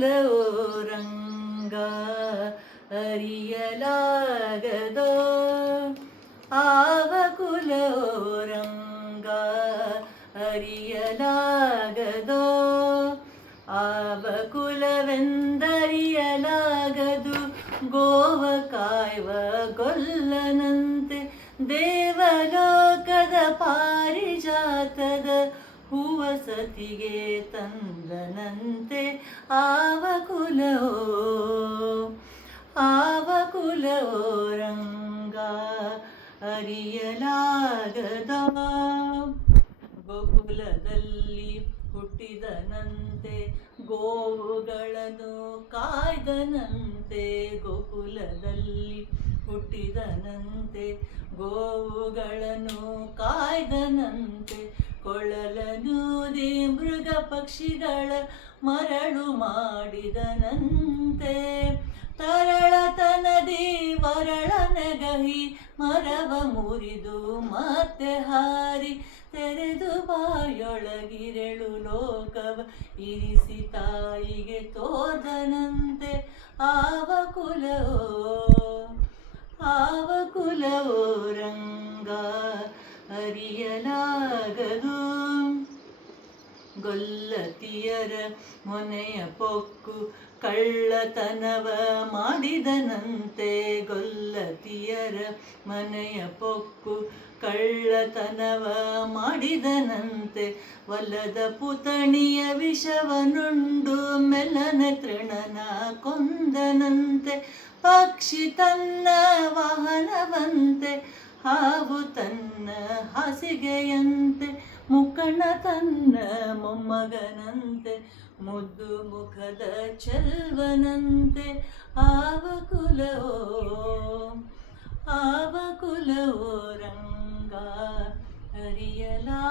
ಕುಲವೋ ರಂಗ ಅರಿಯಲಾಗದೋ ಆವ ಕುಲವೋ ರಂಗ ಅರಿಯಲಾಗದೋ ಆವ ಕುಲವೆಂದರಿಯಲಾಗದು ಗೋವ ಕಾಯುವ ಗೊಲ್ಲನಂತೆ ದೇವಲೋಕದ ಪಾರಿಜಾತದ ಹೂವ ಸತಿಗೆ ತಂದನಂತೆ ಆವ ಕುಲವೋ ರಂಗ ಅರಿಯಲಾಗದ ಗೋಕುಲದಲ್ಲಿ ಹುಟ್ಟಿದನಂತೆ ಗೋವುಗಳನ್ನು ಕಾಯ್ದನಂತೆ ಗೋಕುಲದಲ್ಲಿ ಹುಟ್ಟಿದನಂತೆ ಗೋವುಗಳನ್ನು ಕಾಯ್ದನಂತೆ ಕೊಳಲನೂದಿ ಮೃಗ ಪಕ್ಷಿಗಳ ಮರಳು ಮಾಡಿದನಂತೆ ತರಳತನದಿ ವರಳ ನೆಗಹಿ ಮರವ ಮುರಿದು ಮತ್ತೆ ಹಾರಿ ತೆರೆದು ಬಾಯೊಳಗಿರೆಳು ಲೋಕವ ಇರಿಸಿ ತಾಯಿಗೆ ತೋರ್ದನಂತೆ ಆವ ಕುಲವೋ ರಂಗ ಅರಿಯಲಾಗದು ಗೊಲ್ಲತಿಯರ ಮೊನೆಯ ಪೊಕ್ಕು ಕಳ್ಳತನವ ಮಾಡಿದನಂತೆ ಗೊಲ್ಲತಿಯರ ಮನೆಯ ಪೊಕ್ಕು ಕಳ್ಳತನವ ಮಾಡಿದನಂತೆ ಒಲ್ಲದ ಪುತಣಿಯ ವಿಷವನುಂಡು ಮೆಲ್ಲನೆ ತೃಣನ ಕೊಂದನಂತೆ ಪಕ್ಷಿ ತನ್ನ ವಾಹನವಂತೆ ಹಾವು ತನ್ನ ಹಾಸಿಗೆಯಂತೆ ಮುಖಂಡ ತನ್ನ ಮೊಮ್ಮಗನಂತೆ ಮುದ್ದು ಮುಖದ ಚೆಲ್ವನಂತೆ ಆವ ಕುಲವೋ ರಂಗ ಅರಿಯಲಾಗದೋ